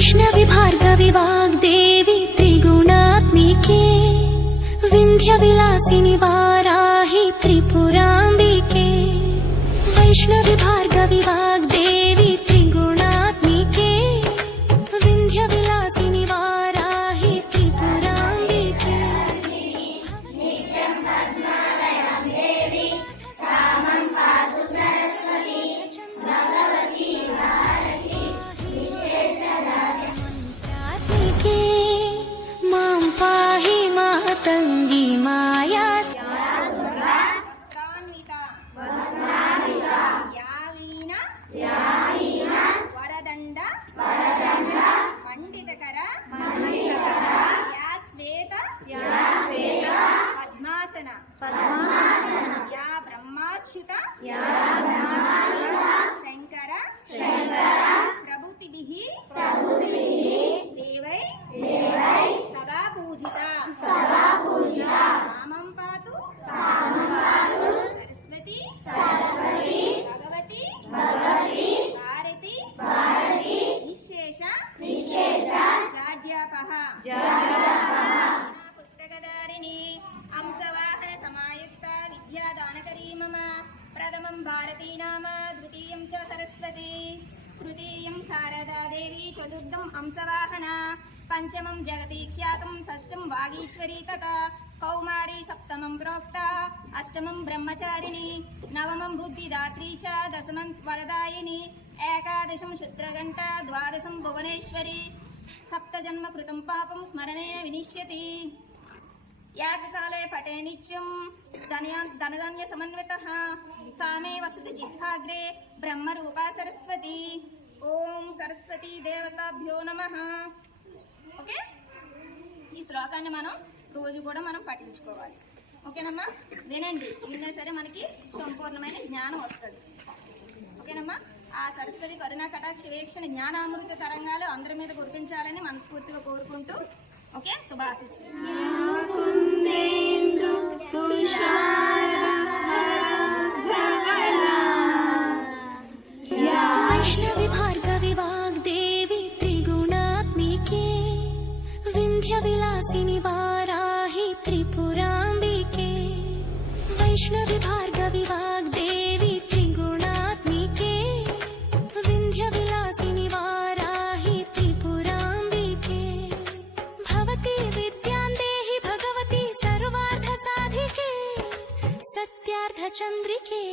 वैष्णवी भार्गवी वाग्देवी त्रिगुणात्मिके विन्ध्यविलासिनि वाराहि त्रिपुराम्बिके वैष्णवी भार्गवी वाग्देवी त्रिगुणात्मिके विन्ध्यविलासिनि वाराहि त्रिपुराम्बिके मां पाहि मातङ्गी माया వరదండ పండితకర యా శ్వేత పద్మాసన యా బ్రహ్మాచ్యుత శంకర ప్రభుతిభిః దేవై సదా పూజిత నామం పాతు సరస్వతి భగవతి భారతి నిశేష జాడ్యాపహ పుస్తకధారిణి హంసవాహన సమాయుక్త విద్యాదానకరీ మమ ప్రథమం భారతీ నామ ద్వితీయం చ సరస్వతి తృతీయం శారదాదేవి చతుర్థం హంసవాహన పంచమం జగతి ఖ్యాతం షష్టం వాగీశ్వరీ తథా కౌమారీ సప్తమం ప్రోక్త అష్టమం బ్రహ్మచారిణి నవమం బుద్ధిదాత్రీ చ దశమం వరదాయిని ఏకాదశం శుద్రఘంట ద్వాదశం భువనేశ్వరి సప్తజన్మ కృతం పాపం స్మరణే వినిశ్యతి యాగకాలే పటే నిత్యం ధనధాన్య సమన్వితః సామే వసతి చిత్తాగ్రే బ్రహ్మరూపా సరస్వతి. ఓం సరస్వతీ దేవతాభ్యో నమః. ఓకే, ఈ శ్లోకాన్ని మనం రోజు కూడా మనం పఠించుకోవాలి. ఓకేనమ్మా, వినండి, విన్నా సరే మనకి సంపూర్ణమైన జ్ఞానం వస్తుంది. ఓకేనమ్మా, ఆ సరస్వతి కరుణా కటాక్ష వీక్షణ జ్ఞానామృత తరంగాలు అందరి మీద కురిపించాలని మనస్ఫూర్తిగా కోరుకుంటూ, ఓకే, శుభాశీస్సులు. वैष्णवी भार्गवी वाग्देवी त्रिगुणात्मिके विन्ध्यविलासिनि वाराहि त्रिपुराम्बिके वैष्णवी भार्गवी वाग्देवी त्रिगुणात्मिके विन्ध्यविलासिनि वाराहि त्रिपुराम्बिके भवती विद्यां देहि भगवती सर्वार्थसाधिके सत्यार्थचन्द्रिके.